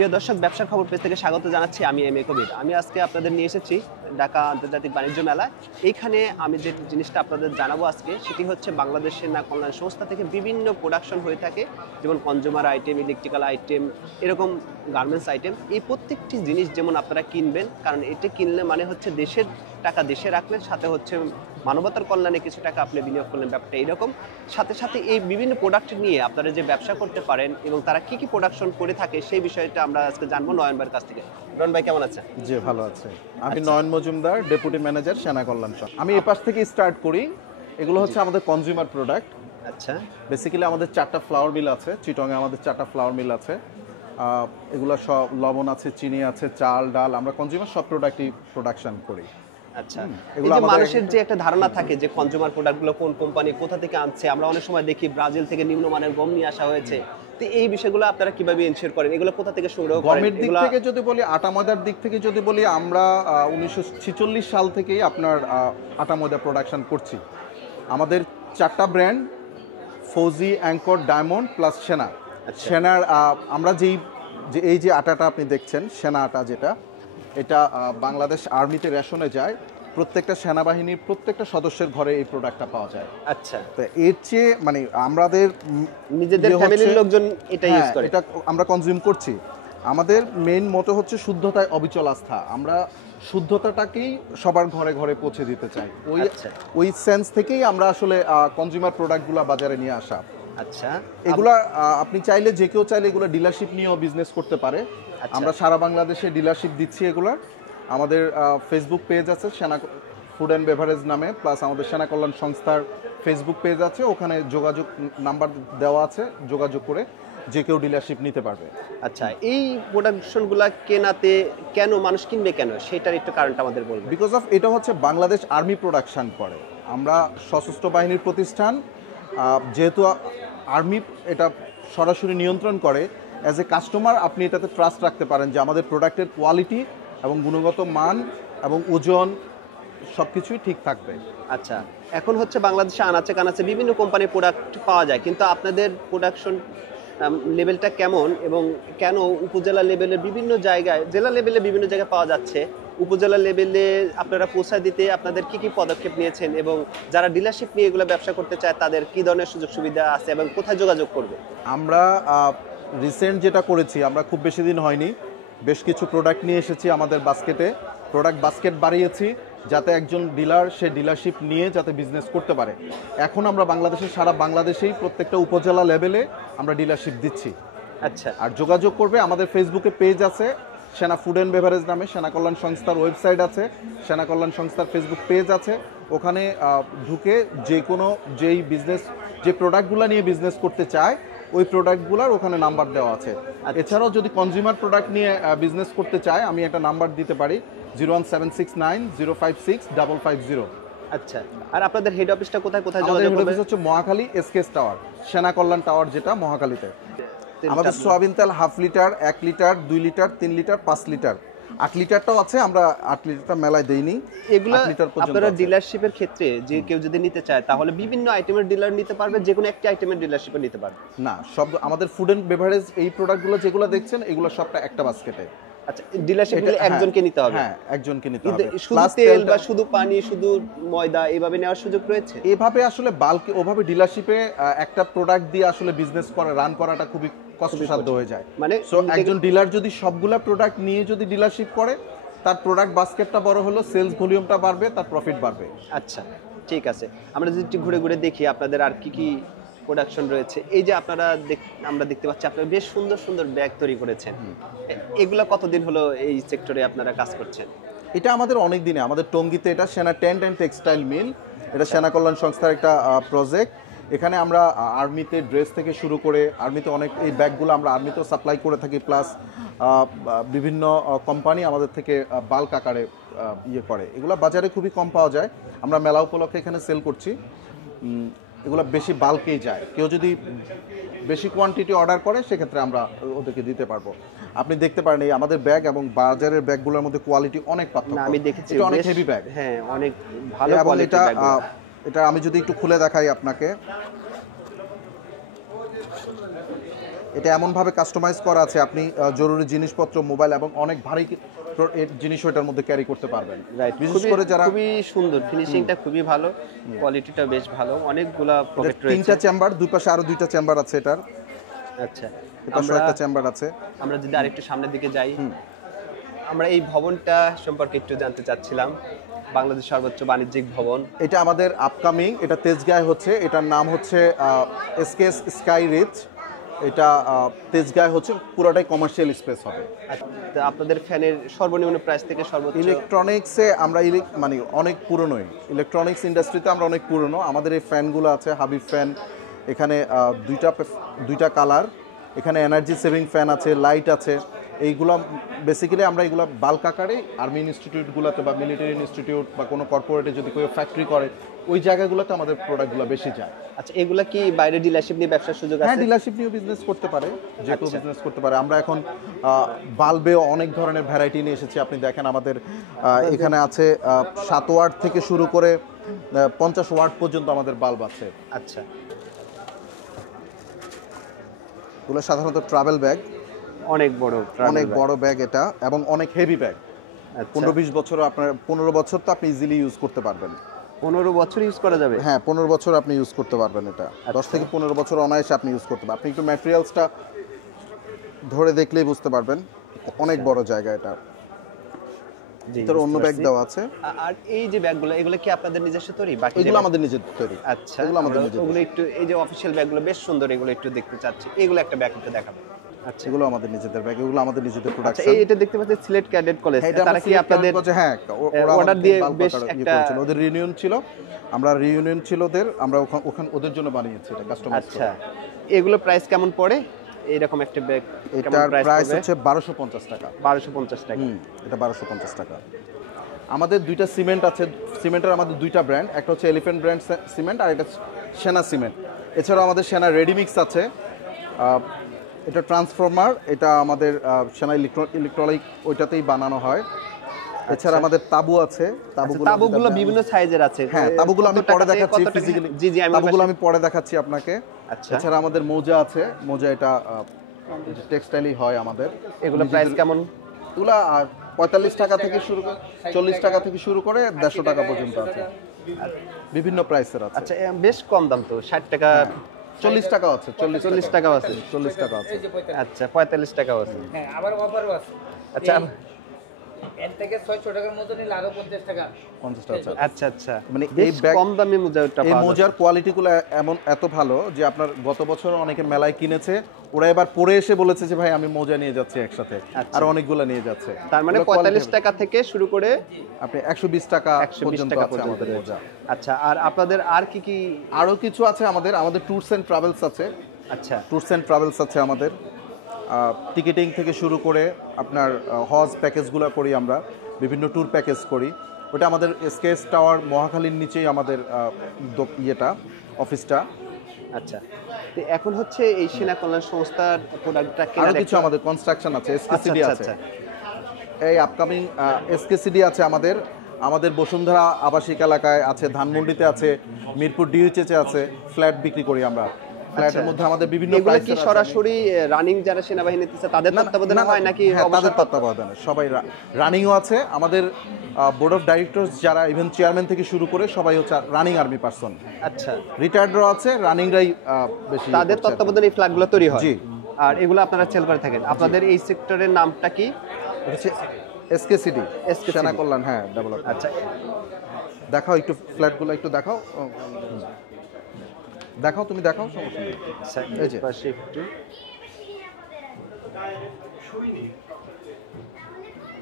প্রিয় দর্শক, ব্যবসার খবর পেজ থেকে স্বাগত জানাচ্ছি। আমি এম এ কবির। আমি আজকে আপনাদের নিয়ে এসেছি ঢাকা আন্তর্জাতিক বাণিজ্য মেলায়। এইখানে আমি যে জিনিসটা আপনাদের জানাবো আজকে, সেটি হচ্ছে বাংলাদেশের না কল্যাণ সংস্থা থেকে বিভিন্ন প্রোডাকশন হয়ে থাকে, যেমন কনজিউমার আইটেম, ইলেকট্রিক্যাল আইটেম, এরকম গার্মেন্টস আইটেম। এই প্রত্যেকটি জিনিস যেমন আপনারা কিনবেন, কারণ এটা কিনলে মানে হচ্ছে দেশের টাকা দেশে রাখলেন, সাথে হচ্ছে মানবতার কল্যাণে কিছু টাকা আপনি বিনিয়োগ করলেন, ব্যাপারটা এইরকম। সাথে সাথে এই বিভিন্ন প্রোডাক্ট নিয়ে আপনারা যে ব্যবসা করতে পারেন এবং তারা কি কি প্রোডাকশন করে থাকে সেই বিষয়টা আমরা আজকে জানবো নয়ন ভাইয়ের কাছ থেকে। নয়ন ভাই কেমন আছেন? জি, ভালো আছে। আমি নয়ন মজুমদার, ডেপুটি ম্যানেজার, সেনা কল্যাণ সংস্থা। আমি এই পাশ থেকে স্টার্ট করি। এগুলো হচ্ছে আমাদের কনজিউমার প্রোডাক্ট। আচ্ছা, বেসিক্যালি আমাদের 4টা ফ্লাওয়ার মিল আছে চিটংয়ে, আমাদের 4টা ফ্লাওয়ার মিল আছে। এগুলো সব লবণ আছে, চিনি আছে, চাল, ডাল, আমরা কনজিউমার সব প্রোডাক্টই প্রোডাকশন করি। আচ্ছা। এই যে মানুষের যে একটা ধারণা থাকে যে কনজিউমার প্রোডাক্টগুলো কোন কোম্পানি কোথা থেকে আনছে, আমরা অনেক সময় দেখি ব্রাজিল থেকে নিম্নমানের গম নিয়ে আসা হয়েছে। তো এই বিষয়গুলো আপনারা কিভাবে এনশিওর করেন? এগুলো কোথা থেকে সংগ্রহ করেন? গমের দিক থেকে যদি বলি, আটা ময়দার দিক থেকে যদি বলি, আমরা 1946 সাল থেকেই আপনার আটা ময়দা প্রোডাকশন করছি। আমাদের 4টা ব্র্যান্ড, ফৌজি, অ্যাঙ্কর, ডায়মন্ড প্লাস সেনা। সেনার আমরা এই যে আটাটা আপনি দেখছেন, সেনা আটা, যেটা এটা বাংলাদেশ আর্মিতে রেশনে যায়। প্রত্যেকটা সেনাবাহিনীর প্রত্যেকটা সদস্যের ঘরে এই প্রোডাক্টটা পাওয়া যায়। আচ্ছা, তো এর চেয়ে মানে আমাদের নিজেদের ফ্যামিলির লোকজন এটা ইউজ করে, এটা আমরা কনজিউম করছি। আমাদের মেইন মোটো হচ্ছে শুদ্ধতায় অবিচল আস্থা। আমরা শুদ্ধতাটাকেই সবার ঘরে ঘরে পৌঁছে দিতে চাই। ওই সেন্স থেকেই আমরা আসলে কনজিউমার প্রোডাক্টগুলো বাজারে নিয়ে আসা। আচ্ছা, এগুলা আপনি চাইলে, যে কেউ চাইলে এগুলো ডিলারশিপ নিয়েও বিজনেস করতে পারে। আমরা সারা বাংলাদেশে ডিলারশিপ দিচ্ছি এগুলার। আমাদের ফেসবুক পেজ আছে সেনা ফুড অ্যান্ড বেভারেজ নামে, প্লাস আমাদের সেনা কল্যাণ সংস্থার ফেসবুক পেজ আছে, ওখানে যোগাযোগ নাম্বার দেওয়া আছে, যোগাযোগ করে যে কেউ ডিলারশিপ নিতে পারবে। আচ্ছা, এই প্রোডাকশনগুলো কেনাতে কেন মানুষ কিনবে, কেন সেটার একটু কারণটা আমাদের বলবেন? বিকজ অফ এটা হচ্ছে বাংলাদেশ আর্মি প্রোডাকশন করে। আমরা সশস্ত্র বাহিনীর প্রতিষ্ঠান, যেহেতু আর্মি এটা সরাসরি নিয়ন্ত্রণ করে, অ্যাজ এ কাস্টমার আপনি এটাতে ট্রাস্ট রাখতে পারেন যে আমাদের প্রোডাক্টের কোয়ালিটি এবং গুণগত মান এবং ওজন সব কিছুই ঠিক থাকবে। আচ্ছা, এখন হচ্ছে বাংলাদেশে আনাচে কানাচে বিভিন্ন কোম্পানির প্রোডাক্ট পাওয়া যায়, কিন্তু আপনাদের প্রোডাকশন লেভেলটা কেমন এবং কেন উপজেলা লেভেলের বিভিন্ন জায়গায়, জেলা লেভেলে বিভিন্ন জায়গায় পাওয়া যাচ্ছে, উপজেলা লেভেলে আপনারা পৌঁছায় দিতে আপনাদের কি কি পদক্ষেপ নিয়েছেন এবং যারা ডিলারশিপ নিয়ে এগুলো ব্যবসা করতে চায় তাদের কি ধরনের সুযোগ সুবিধা আছে এবং কোথায় যোগাযোগ করবে? আমরা রিসেন্ট যেটা করেছি, আমরা খুব বেশি দিন হয়নি, বেশ কিছু প্রোডাক্ট নিয়ে এসেছি আমাদের বাস্কেটে। প্রোডাক্ট বাস্কেট বাড়িয়েছি যাতে একজন ডিলার সে ডিলারশিপ নিয়ে যাতে বিজনেস করতে পারে। এখন আমরা বাংলাদেশের সারা বাংলাদেশেই প্রত্যেকটা উপজেলা লেভেলে আমরা ডিলারশিপ দিচ্ছি। আচ্ছা, আর যোগাযোগ করবে, আমাদের ফেসবুকে পেজ আছে সেনা ফুড অ্যান্ড বেভারেজ নামে, সেনা কল্যাণ সংস্থার ওয়েবসাইট আছে, সেনা কল্যাণ সংস্থার ফেসবুক পেজ আছে। ওখানে ঢুকে যেই বিজনেস, যে প্রোডাক্টগুলো নিয়ে বিজনেস করতে চায় ওই প্রোডাক্টগুলোর ওখানে নাম্বার দেওয়া আছে। এছাড়াও যদি কনজিউমার প্রোডাক্ট নিয়ে বিজনেস করতে চায়, আমি একটা নাম্বার দিতে পারি, 01769055550। আচ্ছা। আর আপনাদের হেড অফিসটা কোথায় কোথায় আমাদের যোগাযোগ হেড করবে? অফিস হচ্ছে মহাখালী এসকেএস টাওয়ার, সেনা কল্যাণ টাওয়ার, যেটা মহাখালীতে। আমাদের সোয়াবিন তেল 1/2 litre, 1 litre, 2 litre, 3 litre, 5 litre, 8 লিটারটাও আছে। আমরা 8 লিটারটা মেলায় দেইনি। এগুলো আপনারা ডিলারশিপের ক্ষেত্রে যে কেউ যদি নিতে চায় তাহলে বিভিন্ন আইটেমের ডিলার নিতে পারবে, যে কোনো একটি আইটেমের ডিলারশিপে নিতে পারবে না? সব আমাদের ফুড এন্ড বেভারেজ এই প্রোডাক্টগুলো যেগুলো দেখছেন, এগুলো সবটা একটা বাস্কেটে। আচ্ছা, ডিলারশিপ নিলে একজনকে নিতে হবে? হ্যাঁ, একজনকে নিতে হবে। শুধু তেল বা শুধু পানি, শুধু ময়দা এভাবে নেওয়ার সুযোগ রয়েছে? এভাবে আসলে বাল্কে ওভাবে ডিলারশিপে একটা প্রোডাক্ট দিয়ে আসলে বিজনেস রান করাটা খুবই কষ্টসাধ্য হয়ে যায়। মানে একজন ডিলার যদি সবগুলা প্রোডাক্ট নিয়ে যদি ডিলারশিপ করে, তার প্রোডাক্ট বাস্কেটটা বড় হলো, সেলস ভলিউমটা বাড়বে, তার প্রফিট বাড়বে। আচ্ছা, ঠিক আছে। আমরা যদি একটু ঘুরে ঘুরে দেখি আপনাদের আর কি কি প্রোডাকশন রয়েছে। এই যে আমরা দেখতে পাচ্ছি আপনারা বেশ সুন্দর সুন্দর ব্যাগ তৈরি করেছেন। এগুলা কতদিন হলো এই সেক্টরে আপনারা কাজ করছেন? এটা আমাদের অনেক দিনে, আমাদের টঙ্গীতে এটা সেনা টেন্ট অ্যান্ড টেক্সটাইল মিল, এটা সেনা কল্যাণ সংস্থার একটা প্রজেক্ট। এখানে আমরা আর্মিতে ড্রেস থেকে শুরু করে, আর্মিতে অনেক এই ব্যাগগুলো আমরা আর্মিতেও সাপ্লাই করে থাকি, প্লাস বিভিন্ন কোম্পানি আমাদের থেকে বাল্ক আকারে ইয়ে করে। এগুলো বাজারে খুবই কম পাওয়া যায়, আমরা মেলা উপলক্ষে এখানে সেল করছি। এগুলো বেশি বাল্কেই যায়, কেউ যদি বেশি কোয়ান্টিটি অর্ডার করে সেক্ষেত্রে আমরা ওদেরকে দিতে পারবো। আপনি দেখতে পারেন এই আমাদের ব্যাগ এবং বাজারের ব্যাগগুলোর মধ্যে কোয়ালিটি অনেক পার্থক্য। আমি দেখেছি এটা অনেক হেভি ব্যাগ। হ্যাঁ, অনেক ভালো কোয়ালিটির ব্যাগ। এটা আমি যদি একটু খুলে দেখাই আপনাকে, এটা এমনভাবে কাস্টমাইজ করা আছে, আপনি জরুরি জিনিসপত্র, মোবাইল এবং অনেক ভারী জিনিসও এটার মধ্যে ক্যারি করতে পারবেন। রাইট, বিশেষ করে যারা খুবই সুন্দর, ফিনিশিংটা খুবই ভালো, কোয়ালিটিটা বেশ ভালো, অনেকগুলা পকেট রয়েছে। 3টা চেম্বার, দুই পাশে আরো 2টা চেম্বার আছে এটার। আচ্ছা, এপাশে একটা চেম্বার আছে। আমরা যদি আরেকটু সামনের দিকে যাই, আমরা এই ভবনটা সম্পর্কে একটু জানতে চাচ্ছিলাম। বাংলাদেশ সর্বোচ্চ বাণিজ্যিক ভবন, এটা আমাদের আপকামিং, এটা তেজগাঁয় হচ্ছে, এটার নাম হচ্ছে এসকেএস স্কাই রিচ। এটা তেজগাঁয় হচ্ছে, পুরোটাই কমার্শিয়াল স্পেস হবে। আচ্ছা, আপনাদের ফ্যানের সর্বনিম্ন প্রাইস থেকে সর্বোচ্চ? ইলেকট্রনিক্সে আমরা মানে অনেক পুরনোই, ইলেকট্রনিক্স ইন্ডাস্ট্রিতে আমরা অনেক পুরনো। আমাদের এই ফ্যানগুলো আছে হাবিব ফ্যান, এখানে দুইটা কালার, এখানে এনার্জি সেভিং ফ্যান আছে, লাইট আছে। এইগুলো বেসিক্যালি আমরা এগুলো বাল্ক আকারে আর্মি ইনস্টিটিউটগুলোতে বা মিলিটারি ইনস্টিটিউট বা কোনো কর্পোরেটে যদি কেউ ফ্যাক্টরি করে, ওই জায়গাগুলোতে আমাদের প্রোডাক্টগুলো বেশি যায়। আচ্ছা, এগুলা কি বাইরে ডিলারশিপ নিয়ে ব্যবসার সুযোগ আছে? হ্যাঁ, ডিলারশিপ নিয়ে বিজনেস করতে পারে, যে কেউ বিজনেস করতে পারে। আমরা এখন বাল্বেও অনেক ধরনের ভ্যারাইটি নিয়ে এসেছি। আপনি দেখেন আমাদের এখানে আছে 7 ওয়াট থেকে শুরু করে 50 ওয়াট পর্যন্ত আমাদের বাল্ব আছে। আচ্ছা, এগুলো সাধারণত ট্রাভেল ব্যাগ, অনেক বড় ব্যাগ এটা, এবং অনেক হেভি ব্যাগ। আচ্ছা, 15-20 বছর, আপনার 15 বছর তো আপনি ইজিলি ইউজ করতে পারবেন। 15 বছর ইউজ করা যাবে? হ্যাঁ, 15 বছর আপনি ইউজ করতে পারবেন এটা। 10 থেকে 15 বছর অনায়াসে আপনি ইউজ করতে পারবেন। আপনি একটু ম্যাটেরিয়ালসটা ধরে দেখলেই বুঝতে পারবেন, অনেক বড় জায়গা এটা। ভিতরে অন্য ব্যাগ দেওয়া আছে। আর এই যে ব্যাগগুলো, এগুলো কি আপনাদের নিজস্ব তৈরি? বাকি এগুলো আমাদের নিজের তৈরি। আচ্ছা, এগুলো আমাদের নিজের। ওগুলো একটু, এই যে অফিশিয়াল ব্যাগগুলো বেশ সুন্দর, এগুলো একটু দেখতে চাচ্ছি। এগুলো একটা ব্যাগ একটু দেখাবেন। আচ্ছা, এগুলো আমাদের নিজেদের ব্যাগ, এগুলো আমাদের নিজেদের আচ্ছা, প্রোডাকশন। এটা দেখতে পাচ্ছি সিলেট ক্যাডেট কলেজ, তারা কি আপনাদের? হ্যাঁ, অর্ডার দিয়ে বেশ একটা, ওদের রিউনিয়ন ছিল, আমরা ওখানে ওদের জন্য বানিয়েছি এটা কাস্টমাইজ করে। আচ্ছা, এগুলো প্রাইস কেমন পড়ে? এইরকম একটা ব্যাগ এটার প্রাইস হচ্ছে 1250 টাকা। 1250 টাকা। এটা 1250 টাকা। আমাদের 2টা সিমেন্ট আছে, সিমেন্টের আমাদের 2টা ব্র্যান্ড, একটা হচ্ছে এলিফ্যান্ট ব্র্যান্ড সিমেন্ট আর এটা সেনা সিমেন্ট। এছাড়াও আমাদের সেনা রেডিমিক্স আছে, এটা ট্রান্সফরমার, এটা আমাদের সেনা ইলেকট্রনিক ওইটাতেই বানানো হয়। এছাড়া আমাদের তাবু আছে, তাবুগুলো বিভিন্ন সাইজের আছে। হ্যাঁ, তাবুগুলো আমি পরে দেখাচ্ছি ফিজিক্যালি। জি জি, তাবুগুলো আমি পরে দেখাচ্ছি আপনাকে। আচ্ছা, এছাড়া আমাদের মোজা আছে, মোজা এটা টেক্সটাইলই হয় আমাদের। এগুলো প্রাইস কেমন? এগুলো 45 টাকা থেকে শুরু করে 40 টাকা থেকে শুরু করে 150 টাকা পর্যন্ত আছে, বিভিন্ন প্রাইসের আছে। আচ্ছা, বেশ কম দাম তো, 60 টাকা, 40 টাকা আছে, 40 টাকাও আছে, 40 টাকা আছে। আচ্ছা, 45 টাকাও আছে। হ্যাঁ, আবার অফারও আছে। আচ্ছা, এর থেকে 600 টাকার মতো নিলে আরো 50 টাকা। 50 টাকা। আচ্ছা আচ্ছা, মানে বেশ এই ব্যাগ, কম দামে মোজাটা এই পাওয়া যায়। মোজার কোয়ালিটিগুলো এত ভালো যে আপনার গত বছর অনেকের মেলায় কিনেছে, ওরা এবার পরে এসে বলেছে যে ভাই আমি মোজা নিয়ে যাচ্ছি একসাথে, আর অনেকগুলো নিয়ে যাচ্ছে। তার মানে 45 টাকা থেকে শুরু করে আপনি 120 টাকা 120 পর্যন্ত টাকা আছে পর্যন্ত আমাদের রয়েছে। মোজা। আচ্ছা, আর আপনাদের আর কি কি? আরো কিছু আছে আমাদের ট্যুরস এন্ড ট্রাভেলস আছে। আচ্ছা, ট্যুরস এন্ড ট্রাভেলস আছে আমাদের, টিকিটিং থেকে শুরু করে আপনার হজ প্যাকেজগুলো করি আমরা, বিভিন্ন ট্যুর প্যাকেজ করি। ওটা আমাদের এসকেএস টাওয়ার মহাখালীর নিচেই আমাদের অফিসটা। আচ্ছা, তো এখন হচ্ছে এই সেনা কল্যাণ সংস্থার প্রোডাক্টটা আরো কেনার কিছু আমাদের কনস্ট্রাকশন আছে, এসকেসিডি আছে, আচ্ছা, এই আপকামিং এসকেসিডি আছে আমাদের বসুন্ধরা আবাসিক এলাকায় আছে, ধানমন্ডিতে আছে, মিরপুর ডিউএইচএস আছে। ফ্ল্যাট বিক্রি করি আমরা, ফ্ল্যাটের মধ্যে আমাদের বিভিন্ন এগুলো কি সরাসরি রানিং যারা সেনাবাহিনীতে আছে তাদের তত্ত্বাবধানে হয় নাকি? তাদের তত্ত্বাবধানে সবাই রানিংও আছে। আমাদের বোর্ড অফ ডাইরেক্টরস যারা, ইভেন চেয়ারম্যান থেকে শুরু করে সবাই হচ্ছে রানিং আর্মি পারসন। আচ্ছা, রিটায়ার্ডরাও আছে, রানিংরাই বেশি, তাদের তত্ত্বাবধানে এই ফ্ল্যাগগুলো তৈরি হয়। জি। আর এগুলো আপনারা সেল করে থাকেন। আপনাদের এই সেক্টরের নামটা কি? হচ্ছে এসকেসিডি, সেনা কল্যাণ। হ্যাঁ, ডেভেলপ। আচ্ছা, দেখাও একটু ফ্ল্যাটগুলো, একটু দেখাও। দেখাও, তুমি দেখাও, সমস্যা নেই। আচ্ছা, এই যে পাশে একটু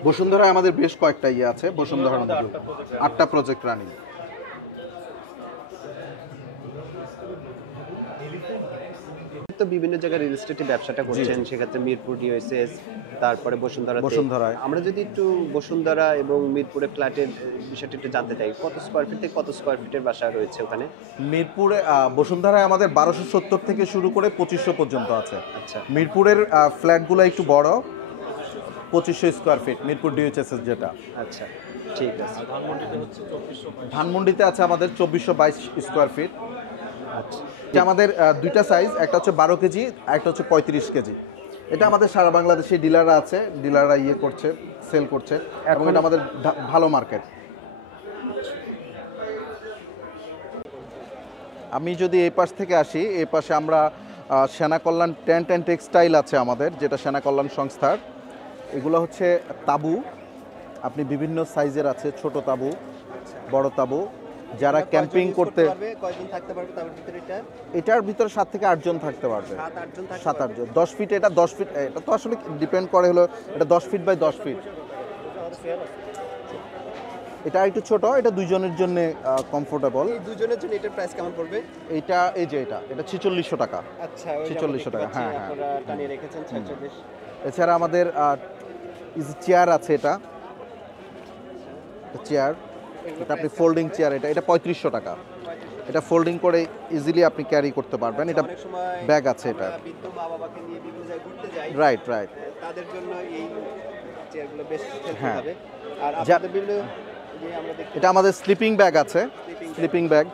বসুন্ধরায় আমাদের বেশ কয়েকটা আছে, বসুন্ধরার মধ্যে 8টা প্রজেক্ট রানিং। তো বিভিন্ন জায়গায় রিয়েল এস্টেটে ব্যবসাটা করছেন, সেক্ষেত্রে মিরপুর ডিওএসএস, তারপরে বসুন্ধরায়। আমরা যদি একটু বসুন্ধরা এবং মিরপুরে ফ্ল্যাটের বিষয়টা একটু জানতে চাই, কত স্কয়ার ফিট থেকে কত স্কয়ার ফিটের বাসা রয়েছে ওখানে? মিরপুরে বসুন্ধরায় আমাদের 1270 থেকে শুরু করে 2500 পর্যন্ত আছে। আচ্ছা, মিরপুরের ফ্ল্যাটগুলো একটু বড়, 2500 স্কয়ার ফিট, মিরপুর ডিওএইচএস যেটা। আচ্ছা, ঠিক আছে। ধানমন্ডিতে আছে আমাদের 2422 স্কয়ার ফিট। আচ্ছা এটা আমাদের দুইটা সাইজ, একটা হচ্ছে 12 কেজি, একটা হচ্ছে 35 কেজি। এটা আমাদের সারা বাংলাদেশে ডিলাররা আছে, ডিলাররা করছে, সেল করছে, এবং এটা আমাদের ভালো মার্কেট। আমি যদি এই পাশ থেকে আসি, এই পাশে আমরা সেনা কল্যাণ টেন্ট অ্যান্ড টেক্সটাইল আছে আমাদের, যেটা সেনা কল্যাণ সংস্থার। এগুলো হচ্ছে তাবু, আপনি বিভিন্ন সাইজের আছে, ছোট তাবু, বড় তাবু, যারা ক্যাম্পিং করতে। কয়জন থাকতে পারবে তার ভিতরে? এটার ভিতরে 7 থেকে 8 জন থাকতে পারবে। 7-8 জন থাকতে 7-8 জন। 10 ফিট, এটা 10 ফিট, এটা তো আসলে ডিপেন্ড করে হলো এটা 10 ফিট বাই 10 ফিট। এটা একটু ছোট, এটা দুইজনের জন্য কমফোর্টেবল। এই দুজনের জন্য এটার প্রাইস কেমন পড়বে? এটা এই যে এটা 4600 টাকা। আচ্ছা 4600 টাকা, হ্যাঁ, হ্যাঁ। আপনারা টানিয়ে রেখেছেন 46। এছাড়া আমাদের চেয়ার আছে, এটা চেয়ার, এটা আপনি ফোল্ডিং চেয়ার, এটা 3500 টাকা। এটা ফোল্ডিং করে ইজিলি আপনি ক্যারি করতে পারবেন। এটা অনেক সময় ব্যাগ আছে, এটা আমরা বৃদ্ধ মা বাবাকে নিয়ে বিভিন্ন জায়গায় ঘুরতে যাই, রাইট রাইট। তাদের জন্য এই চেয়ারগুলো বেশ হেল্পফুল হ্যাঁ। হবে। আর আপনাদের বিভিন্ন যে আমরা দেখতে এটা আমাদের স্লিপিং ব্যাগ আছে, স্লিপিং ব্যাগ,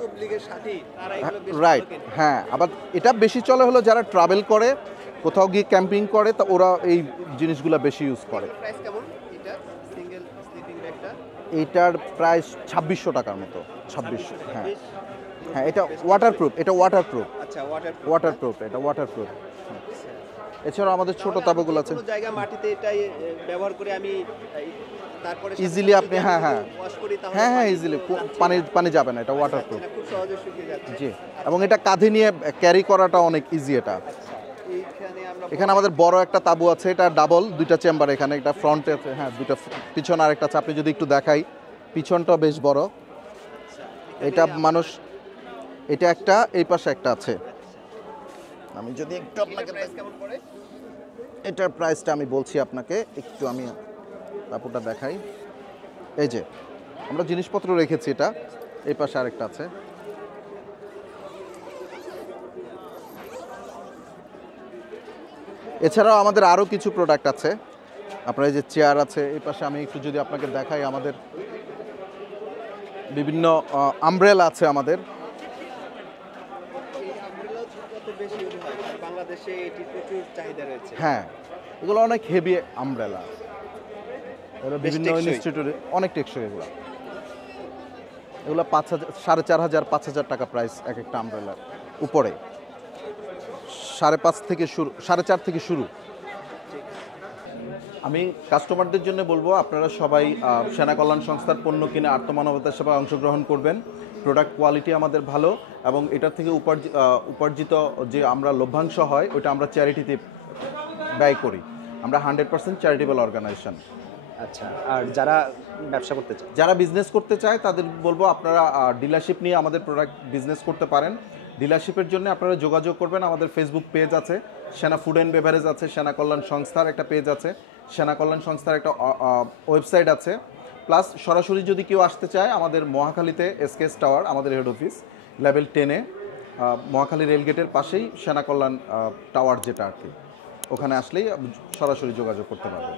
তবলিগের সাথী তারা এগুলো বেশ রাইট, ভালো কেনে। হ্যাঁ। আবার এটা বেশি চলে হলো যারা ট্রাভেল করে, কোথাও গিয়ে ক্যাম্পিং করে, তা ওরা এই জিনিসগুলো বেশি ইউজ করে। প্রাইস কেমন এটা সিঙ্গেল স্লিপিং ব্যাগটা? এইটার প্রাইস 2600 টাকার মতো। 2600, হ্যাঁ হ্যাঁ। এটা ওয়াটারপ্রুফ, এটা ওয়াটারপ্রুফ, আচ্ছা ওয়াটারপ্রুফ, এটা ওয়াটারপ্রুফ। এছাড়াও আমাদের ছোট তাবুগুলো আছে, কোনো জায়গা মাটিতে এটাই ব্যবহার করে আমি তারপরে ইজিলি আপনি, হ্যাঁ হ্যাঁ ওয়াশ করি তাহলে হ্যাঁ হ্যাঁ, পানি ইজিলি লাগছে পানি যাবে না, এটা না, ওয়াটারপ্রুফ। খুব সহজে শুকিয়ে যাচ্ছে। জি, এবং এটা কাঁধে নিয়ে ক্যারি করাটা অনেক ইজি। এটা আচ্ছা এইখানে আমরা এখানে আমাদের বড় একটা তাবু আছে, এটা ডাবল, দুইটা চেম্বার এখানে, একটা ফ্রন্টে আছে, হ্যাঁ দুইটা, পিছন আর একটা আছে। আপনি যদি একটু দেখাই, পিছনটাও বেশ বড়। এটা মানুষ, এটা একটা, এই পাশে একটা আছে। আমি যদি একটু আপনাকে প্রাইস কেমন পড়ে? এটার প্রাইসটা আমি বলছি আপনাকে, একটু আমি কাপড়টা দেখাই। এই যে আমরা জিনিসপত্র রেখেছি, এটা এই পাশে আরেকটা আছে। এছাড়াও আমাদের আরও কিছু প্রোডাক্ট আছে। আপনার এই যে চেয়ার আছে, এই পাশে আমি একটু যদি আপনাকে দেখাই, আমাদের বিভিন্ন আমব্রেলা আছে আমাদের। এই আমব্রেলা কত বেশি ইউজ হয় কারণ বাংলাদেশে এটি প্রচুর চাহিদা রয়েছে। হ্যাঁ, এগুলো অনেক হেভি আমব্রেলা, এগুলো বিভিন্ন টেকসই। ইনস্টিটিউটে অনেক টেকসই। এগুলো 5000, 4500, 5000 টাকা প্রাইস এক একটা আমব্রেলার। উপরে 5.5 থেকে শুরু, 4.5 থেকে শুরু। আমি কাস্টমারদের জন্য বলবো, আপনারা সবাই সেনা কল্যাণ সংস্থার পণ্য কিনে আত্মমানবতার সেবায় অংশগ্রহণ করবেন। প্রোডাক্ট কোয়ালিটি আমাদের ভালো, এবং এটার থেকে উপার্জিত যে আমরা লভ্যাংশ হয়, ওটা আমরা চ্যারিটিতে ব্যয় করি। আমরা 100% চ্যারিটেবল অর্গানাইজেশন। আচ্ছা আর যারা ব্যবসা করতে চায়, যারা বিজনেস করতে চায় তাদের বলবো, আপনারা ডিলারশিপ নিয়ে আমাদের প্রোডাক্ট বিজনেস করতে পারেন। ডিলারশিপের জন্য আপনারা যোগাযোগ করবেন। আমাদের ফেসবুক পেজ আছে, সেনা ফুড অ্যান্ড বেভারেজ আছে, সেনা কল্যাণ সংস্থার একটা পেজ আছে, সেনা কল্যাণ সংস্থার একটা ওয়েবসাইট আছে। প্লাস সরাসরি যদি কেউ আসতে চায়, আমাদের মহাখালীতে এসকেএস টাওয়ার, আমাদের হেড অফিস, লেভেল 10-এ, মহাখালী রেলগেটের পাশেই সেনা কল্যাণ টাওয়ার যেটা আর কি, ওখানে আসলেই সরাসরি যোগাযোগ করতে পারবেন।